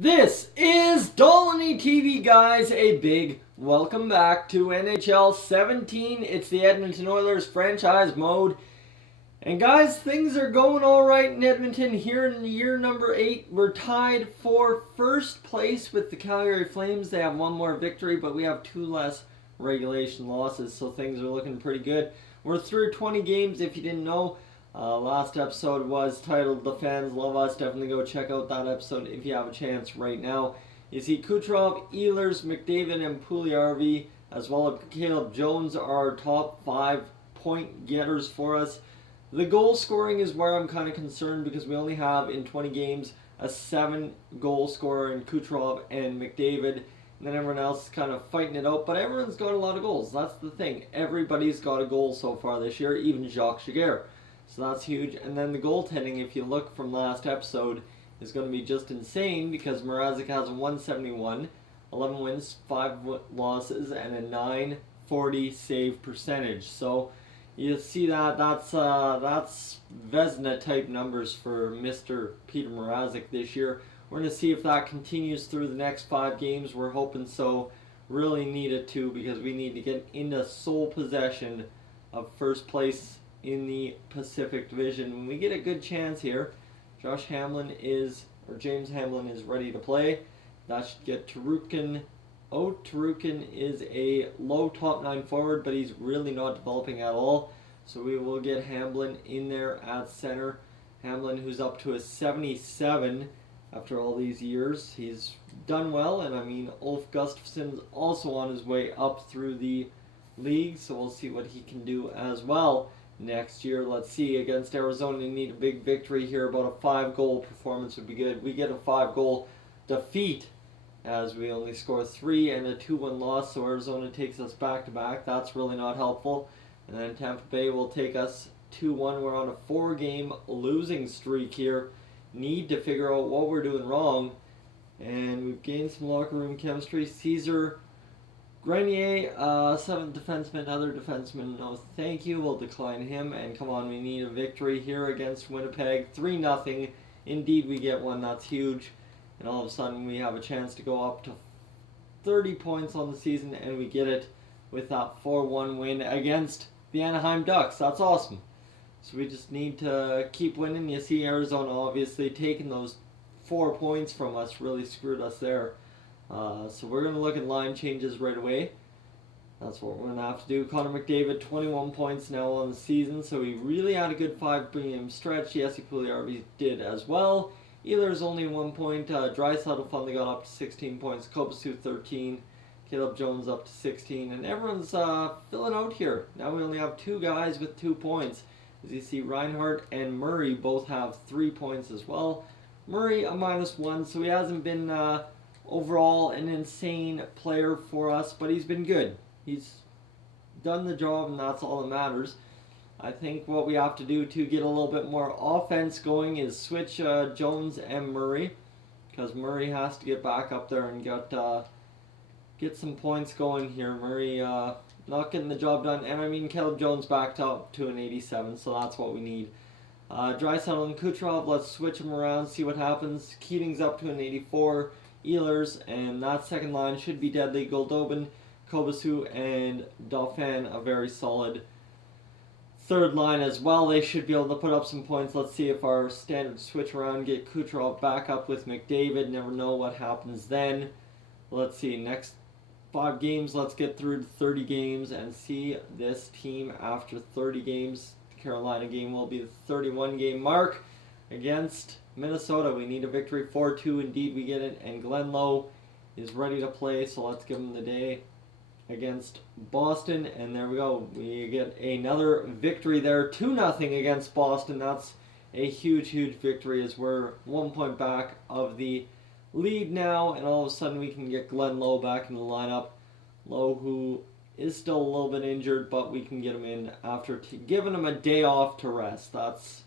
This is Dolany TV, guys. A big welcome back to NHL 17. It's the Edmonton Oilers Franchise Mode. And guys, things are going all right in Edmonton here in year number 8. We're tied for first place with the Calgary Flames. They have one more victory, but we have 2 less regulation losses, so things are looking pretty good. We're through 20 games, if you didn't know. Last episode was titled The Fans Love Us. Definitely go check out that episode if you have a chance right now. You see Kucherov, Ehlers, McDavid, and Puljujarvi, as well as Caleb Jones, are our top 5 point getters for us. The goal scoring is where I'm kind of concerned because we only have in 20 games a 7 goal scorer in Kucherov and McDavid. And then everyone else is kind of fighting it out, but everyone's got a lot of goals. That's the thing. Everybody's got a goal so far this year, even Jacques Giguère. So that's huge. And then the goaltending, if you look from last episode, is going to be just insane because Mrazek has a 171, 11 wins, 5 losses, and a 940 save percentage. So you see that's Vezina type numbers for Mr. Peter Mrazek this year. We're going to see if that continues through the next 5 games. We're hoping so. Really need it to because we need to get into sole possession of first place in the Pacific Division. When we get a good chance here, James Hamlin is ready to play. That should get Tarukin. Tarukin is a low top 9 forward, but he's really not developing at all. So we will get Hamlin in there at center. Hamlin, who's up to a 77 after all these years. He's done well, and I mean, Ulf Gustafsson's also on his way up through the league, so we'll see what he can do as well next year. Let's see, against Arizona, they need a big victory here. About a 5-goal performance would be good. We get a 5-goal defeat as we only score 3 and a 2-1 loss, so Arizona takes us back-to-back. That's really not helpful. And then Tampa Bay will take us 2-1. We're on a 4-game losing streak here. Need to figure out what we're doing wrong. And we've gained some locker room chemistry. Caesar Grenier, 7th defenseman, other defenseman, no thank you, we'll decline him. And come on, we need a victory here against Winnipeg, 3-0. Indeed, we get one, that's huge. And all of a sudden, we have a chance to go up to 30 points on the season, and we get it with that 4-1 win against the Anaheim Ducks. That's awesome. So we just need to keep winning. You see Arizona obviously taking those 4 points from us, really screwed us there. So we're going to look at line changes right away. That's what we're going to have to do. Connor McDavid, 21 points now on the season, so he really had a good 5-game stretch. Jesse Puljujarvi did as well. Ehlers only 1 point. Draisaitl finally got up to 16 points. Kobasu 13. Caleb Jones up to 16. And everyone's filling out here. Now we only have 2 guys with 2 points. As you see, Reinhardt and Murray both have 3 points as well. Murray a -1, so he hasn't been overall an insane player for us, but he's been good. He's done the job, and that's all that matters. I think what we have to do to get a little bit more offense going is switch Jones and Murray, because Murray has to get back up there and get some points going here. Murray not getting the job done, and I mean Caleb Jones backed up to an 87, so that's what we need. Draisaitl and Kucherov, let's switch them around, see what happens. Keating's up to an 84. Ehlers, and that second line should be deadly. Goldobin, Kobasu, and Dauphin, a very solid third line as well. They should be able to put up some points. Let's see if our standard switch around, get Kucherov back up with McDavid. Never know what happens then. Let's see, next 5 games, let's get through to 30 games and see this team after 30 games. The Carolina game will be the 31-game mark against Minnesota. We need a victory, 4-2. Indeed, we get it. And Glenn Lowe is ready to play, so let's give him the day against Boston. And there we go. We get another victory there, 2-0 against Boston. That's a huge, huge victory as we're 1 point back of the lead now. And all of a sudden, we can get Glenn Lowe back in the lineup. Lowe, who is still a little bit injured, but we can get him in after giving him a day off to rest. That's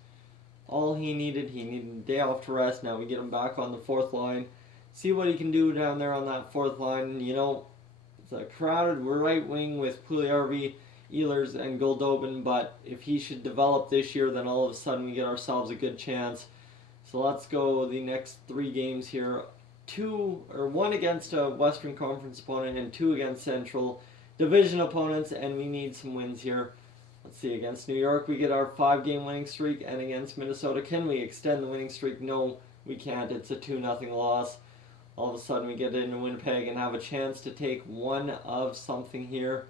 all he needed. He needed a day off to rest. Now we get him back on the 4th line. See what he can do down there on that 4th line. You know, it's a crowded right wing with Puljujarvi, Ehlers, and Goldobin, but if he should develop this year, then all of a sudden we get ourselves a good chance. So let's go the next 3 games here one against a Western Conference opponent and 2 against Central Division opponents, and we need some wins here. Let's see, against New York we get our 5-game winning streak, and against Minnesota, can we extend the winning streak? No, we can't. It's a 2-0 loss. All of a sudden we get into Winnipeg and have a chance to take one of something here,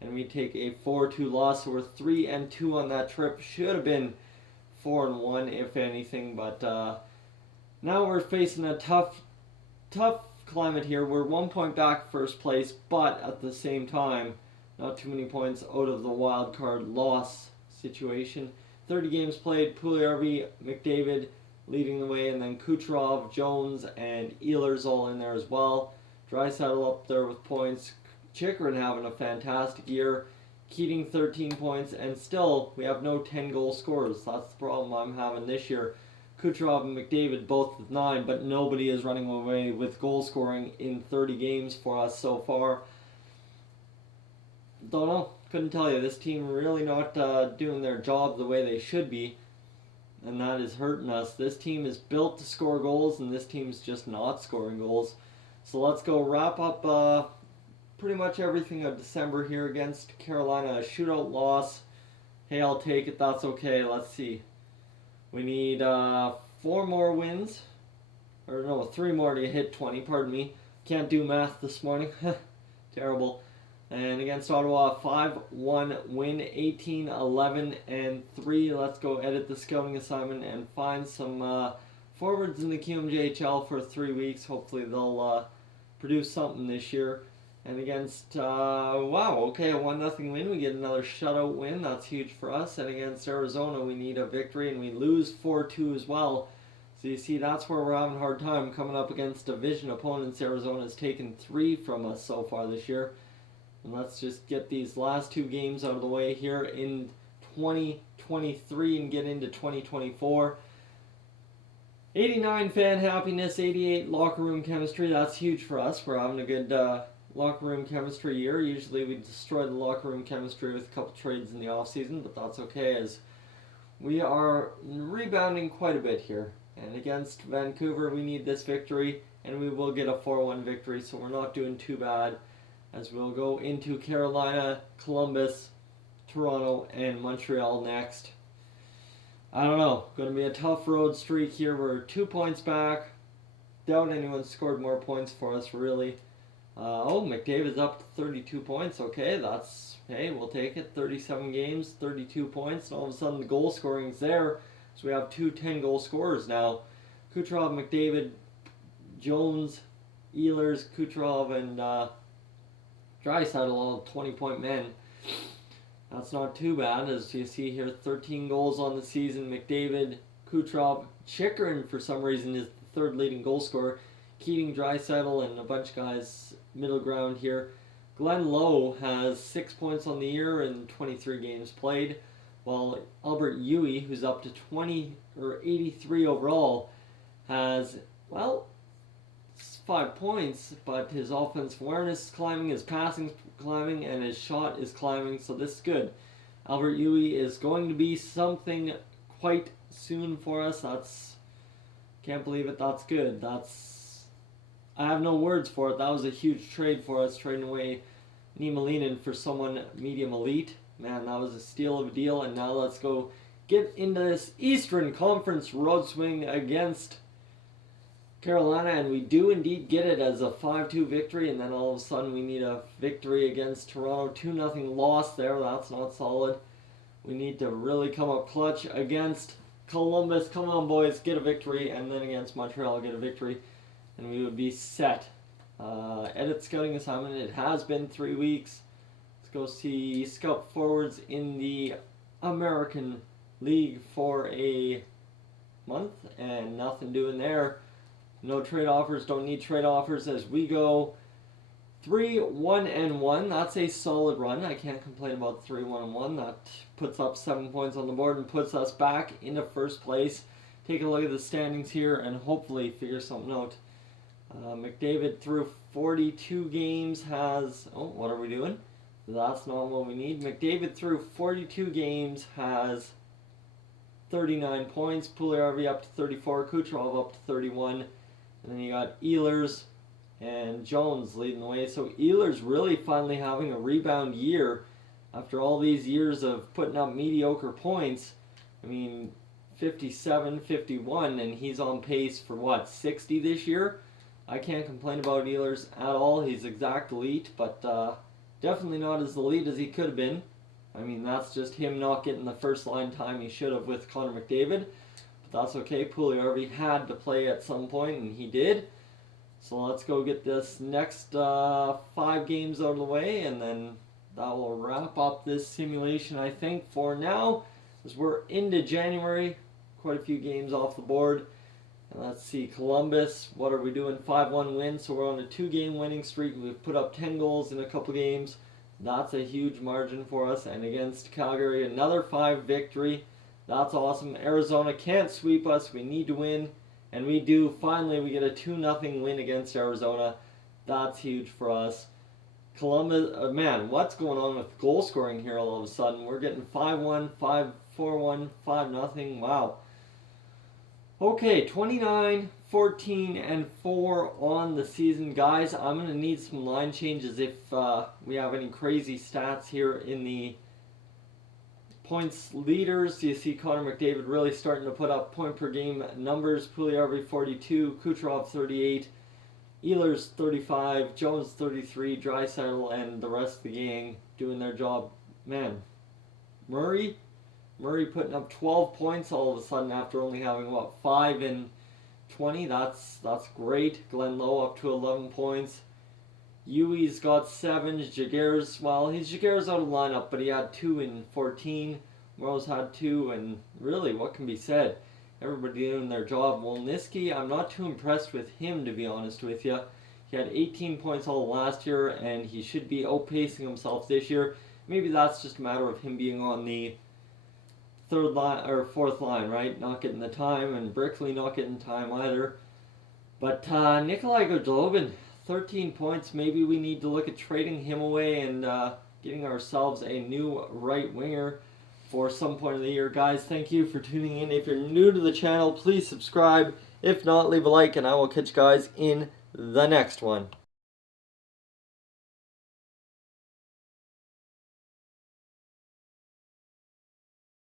and we take a 4-2 loss, so we're 3-2 on that trip. Should have been 4-1 if anything, but now we're facing a tough climate here. We're 1 point back first place, but at the same time, not too many points out of the wild card loss situation. 30 games played, Puljujärvi, McDavid leading the way, and then Kucherov, Jones, and Ehlers all in there as well. Draisaitl up there with points. Chychrun having a fantastic year. Keating 13 points, and still we have no 10-goal scorers. That's the problem I'm having this year. Kucherov and McDavid both with 9, but nobody is running away with goal scoring in 30 games for us so far. Don't know. Couldn't tell you. This team really not doing their job the way they should be, and that is hurting us. This team is built to score goals, and this team's just not scoring goals. So let's go wrap up pretty much everything of December here against Carolina. A shootout loss. Hey, I'll take it. That's okay. Let's see. We need 4 more wins. Or no, 3 more to hit 20. Pardon me. Can't do math this morning. Terrible. And against Ottawa, 5-1 win, 18-11-3. Let's go edit the scouting assignment and find some forwards in the QMJHL for 3 weeks. Hopefully they'll produce something this year. And against, wow, okay, a 1-0 win. We get another shutout win. That's huge for us. And against Arizona, we need a victory, and we lose 4-2 as well. So you see, that's where we're having a hard time coming up against division opponents. Arizona's taken 3 from us so far this year. And let's just get these last 2 games out of the way here in 2023 and get into 2024. 89 fan happiness, 88 locker room chemistry. That's huge for us. We're having a good locker room chemistry year. Usually we destroy the locker room chemistry with a couple trades in the offseason, but that's okay as we are rebounding quite a bit here. And against Vancouver, we need this victory, and we will get a 4-1 victory, so we're not doing too bad, as we'll go into Carolina, Columbus, Toronto, and Montreal next. I don't know. Going to be a tough road streak here. We're 2 points back. Doubt anyone scored more points for us, really. Oh, McDavid's up to 32 points. Okay, that's, hey, we'll take it. 37 games, 32 points, and all of a sudden the goal scoring's there. So we have 2 10-goal scorers now. Kucherov, McDavid, Jones, Ehlers, Kucherov, and Draisaitl, all 20-point men. That's not too bad, as you see here, 13 goals on the season. McDavid, Kucherov, Chychrun for some reason is the 3rd leading goal scorer. Keating, Draisaitl, and a bunch of guys middle ground here. Glenn Lowe has 6 points on the year in 23 games played, while Albert Uwe, who's up to 83 overall, has, well, 5 points, but his offensive awareness is climbing, his passing is climbing, and his shot is climbing, so this is good. Albert Uwe is going to be something quite soon for us. Can't believe it, that's good. I have no words for it. That was a huge trade for us, trading away Niemelainen for someone medium elite. Man, that was a steal of a deal, and now let's go get into this Eastern Conference road swing against Carolina, and we do indeed get it as a 5-2 victory, and then all of a sudden we need a victory against Toronto. 2-0 loss there. That's not solid. We need to really come up clutch against Columbus. Come on, boys, get a victory, and then against Montreal, get a victory, and we would be set. Edit scouting assignment. It has been 3 weeks. Let's go see scout forwards in the American League for a month, and nothing doing there. No trade offers. Don't need trade offers as we go 3-1-1. That's a solid run. I can't complain about 3-1-1. That puts up 7 points on the board and puts us back into first place. Take a look at the standings here and hopefully figure something out. McDavid through 42 games has... Oh, what are we doing? That's not what we need. McDavid through 42 games has 39 points. Puljujärvi up to 34. Kucherov up to 31. And then you got Oilers and Jones leading the way. So Oilers really finally having a rebound year after all these years of putting up mediocre points. I mean, 57, 51, and he's on pace for what, 60 this year? I can't complain about Oilers at all. He's exact elite, but definitely not as elite as he could have been. I mean, that's just him not getting the first line time he should have with Connor McDavid. But that's okay. Puljujärvi had to play at some point, and he did. So let's go get this next 5 games out of the way, and then that will wrap up this simulation, I think, for now, as we're into January. Quite a few games off the board. And let's see, Columbus, what are we doing? 5-1 win, so we're on a 2-game winning streak. We've put up 10 goals in a couple games. That's a huge margin for us. And against Calgary, another 5 victory. That's awesome. Arizona can't sweep us. We need to win. And we do. Finally, we get a 2-0 win against Arizona. That's huge for us. Columbus, man, what's going on with goal scoring here all of a sudden? We're getting 5-1, 5-4-1, 5-0. Wow. Okay, 29, 14, and 4 on the season. Guys, I'm going to need some line changes if we have any crazy stats here in the points leaders. You see Connor McDavid really starting to put up point per game numbers. Puljujärvi 42, Kucherov 38, Ehlers 35, Jones 33, Draisaitl and the rest of the gang doing their job. Man, Murray putting up 12 points all of a sudden after only having, what, 5 in 20. That's great. Glenn Lowe up to 11 points. Yui's got 7. Jaguars, well, Jaguars out of lineup, but he had 2 in 14. Morrow's had 2, and really, what can be said? Everybody doing their job. Wolniski, I'm not too impressed with him, to be honest with you. He had 18 points all last year, and he should be outpacing himself this year. Maybe that's just a matter of him being on the 3rd line or 4th line, right? Not getting the time, and Brickley not getting time either. But Nikolai Golovin, 13 points. Maybe we need to look at trading him away and getting ourselves a new right winger for some point of the year. Guys, thank you for tuning in. If you're new to the channel, please subscribe. If not, leave a like, and I will catch you guys in the next one.